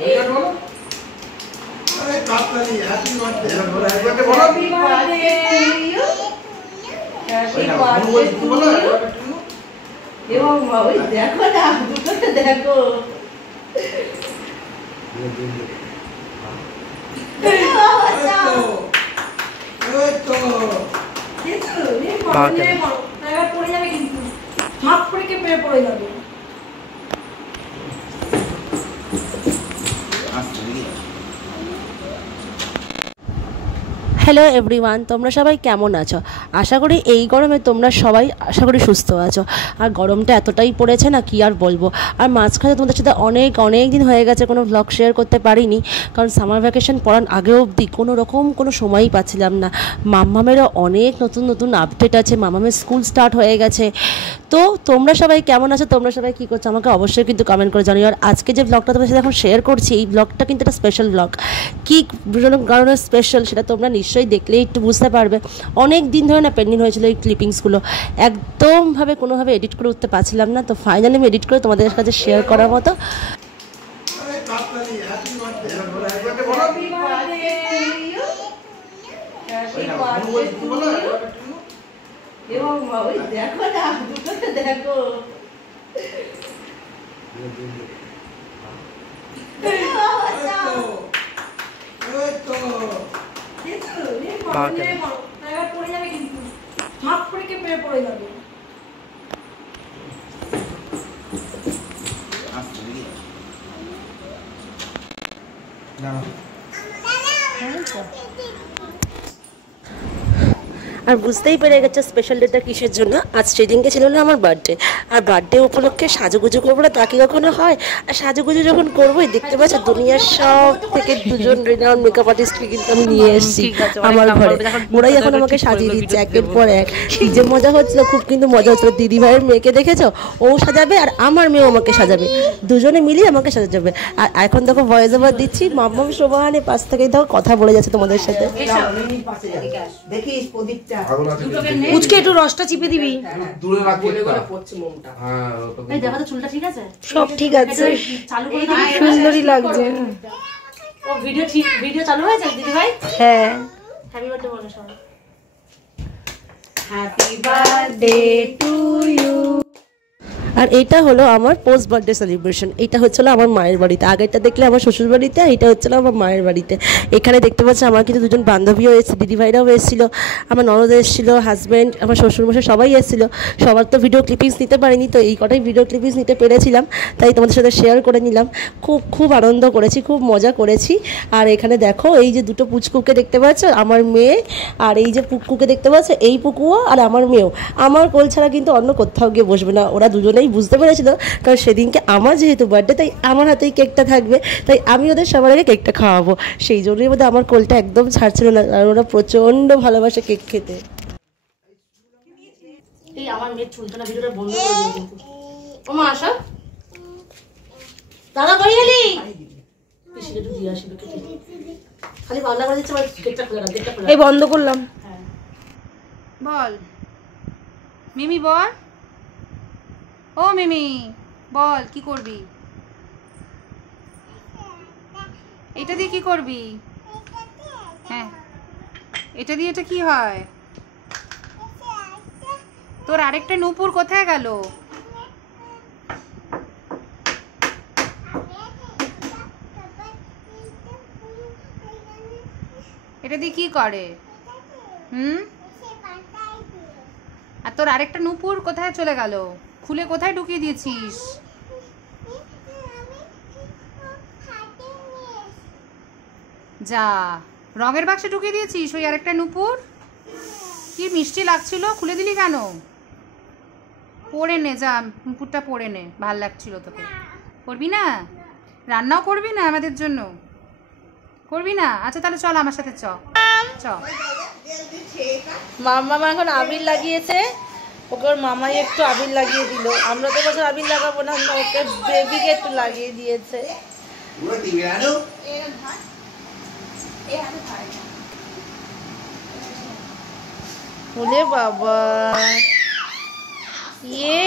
দেখো পড়ে যাবে কিন্তু হাত পড়ে কে পড়ে যাবে। হ্যালো এভরিওয়ান, তোমরা সবাই কেমন আছো? আশা করি এই গরমে তোমরা সবাই আশা করি সুস্থ আছো। আর গরমটা এতটাই পড়েছে না, কি আর বলবো। আর মাঝখানে তোমাদের সাথে অনেক দিন হয়ে গেছে কোনো ব্লগ শেয়ার করতে পারিনি, কারণ সামার ভ্যাকেশন পড়ার আগেও অবধি কোনো রকম কোনো সময়ই পাচ্ছিলাম না। মাম্মামেরও অনেক নতুন আপডেট আছে, মাম্মামের স্কুল স্টার্ট হয়ে গেছে। তো তোমরা সবাই কেমন আছো, তোমরা সবাই কী করছো আমাকে অবশ্যই কিন্তু কমেন্ট করে জানিও। আর আজকে যে ব্লগটা তোমাদের সাথে এখন শেয়ার করছি, এই ব্লগটা কিন্তু একটা স্পেশাল ব্লগ। কী কারণে স্পেশাল সেটা তোমরা নিশ্চয়ই দেখলে একটু বুঝতে পারবে। অনেক দিন ধরে না পেন্ডিং হয়েছিল এই ক্লিপিংসগুলো, একদমভাবে কোনোভাবে এডিট করে উঠতে পারছিলাম না। তো ফাইনালি আমি এডিট করে তোমাদের কাছে শেয়ার করার মতো পড়ে যাবে কিন্তু হাত পড়ে কে পড়ে যাবে। আর বুঝতেই পেরে গেছে স্পেশাল ডেটা কিসের জন্য। আজ সেদিনকে ছিল না আমার বার্থডে, আর বার্থডে উপলক্ষে সাজুগুজু করবো না তা কি কখনো হয়? আর সাজুগুজু যখন করবোই, দেখতে পাচ্ছ দুনিয়ার সব থেকে দুজন রেনাউন্ড মেকআপ আর্টিস্টকে কিন্তু আমি নিয়ে এসেছি আমার ঘরে। ওরাই এখন আমাকে সাজিয়ে দিচ্ছে একের পর এক। কি যে মজা হচ্ছিল, খুব কিন্তু মজা হচ্ছিল। দিদি ভাইয়ের মেয়েকে দেখেছো, ও সাজাবে আর আমার মেয়েও আমাকে সাজাবে, দুজনে মিলিয়ে আমাকে সাজাবে। আর এখন দেখো ভয়েস ওভার দিচ্ছি, মাম্মাম সোবাহানে পাশ থেকে দেখো কথা বলে যাচ্ছে তোমাদের সাথে। দেখিস প্রদীপটা উচকে একটু রসটা চিপে দিবি। দূরে রাখি করে পড়ছে মোমটা। হ্যাঁ এই দেখো তো চুলটা ঠিক আছে, সব ঠিক আছে, চালু করে দিবি, সুন্দরই লাগছে। ও ভিডিও চালু হয়েছে দিদি ভাই? হ্যাঁ, হ্যাপি বার্থডে বলো সবাই। Happy birthday to you. আর এটা হলো আমার পোস্ট বার্থডে সেলিব্রেশন। এটা হচ্ছিল আমার মায়ের বাড়িতে, আগেরটা দেখলে আমার শ্বশুর বাড়িতে, আর এটা হচ্ছিল আমার মায়ের বাড়িতে। এখানে দেখতে পাচ্ছি আমার কিন্তু দুজন বান্ধবীও এসেছে, দিদিভাইরাও এসেছিলো, আমার ননদ এসেছিলো, হাজব্যান্ড, আমার শ্বশুরমশাই সবাই এসেছিলো। সবার তো ভিডিও ক্লিপিংস নিতে পারিনি, তো এই কটাই ভিডিও ক্লিপিংস নিতে পেরেছিলাম, তাই তোমাদের সাথে শেয়ার করে নিলাম। খুব আনন্দ করেছি, খুব মজা করেছি। আর এখানে দেখো এই যে দুটো পুচকুকে দেখতে পাচ্ছ, আমার মেয়ে, আর এই যে পুকুকে দেখতে পাচ্ছ, এই পুকুও আর আমার মেয়েও আমার কোল ছাড়া কিন্তু অন্য কোথাও গিয়ে বসবে না। ওরা দুজনেই বুঝতে পেরেছিল, কারণ সেদিনকে আমার যেহেতু বার্থডে, তাই আমার হাতেই কেকটা থাকবে, তাই আমি ওদের সবার আগে কেকটা খাওয়াবো। সেই জন্যই বোধহয় আমার কোলটা একদম ছাড়ছিল না, আর ওরা প্রচণ্ড ভালোবাসে কেক খেতে। এই আমার মেয়ের চুলটা না ভিডিওটা বন্ধ করে দিও কিন্তু। ও মা আসা, দাদা কই গেলি? পিসিকে একটু দিয়ে আসি কেটে, খালি বাংলা করে দিচ্ছে, কেকটা খোলা না, কেকটা খোলা। এই বন্ধ করলাম। হ্যাঁ বল মিমি, বল ও মিমি, বল কি করবি? এটা দিয়ে কি করবি? হ্যাঁ, এটা দিয়ে এটা কি হয়? তোর আরেকটা নূপুর কোথায় গেল? এটা দিয়ে কি করে? আর তোর আরেকটা নূপুর কোথায় চলে গেল? খুলে কোথায় ঢুকিয়ে দিয়েছিস? যা, রঙের বাক্সে ঢুকিয়ে দিয়েছিস ওই আরেকটা নূপুর? কি মিষ্টি লাগছিল, খুলে দিলি কেন? পরে নে, যা নূপুরটা পরে নে, ভাল লাগছিল তোকে। করবি না? রান্নাও করবি না আমাদের জন্য? করবি না? আচ্ছা তাহলে চল আমার সাথে, চ। মাম্মা এখন আবির লাগিয়েছে, ওকে ওর মামাই একটু আবির লাগিয়ে দিল। আমরা তো বছর আবির লাগাবো না, ওকে বেবিকে একটু লাগিয়ে দিয়েছে। ওলে বাবা, ইয়ে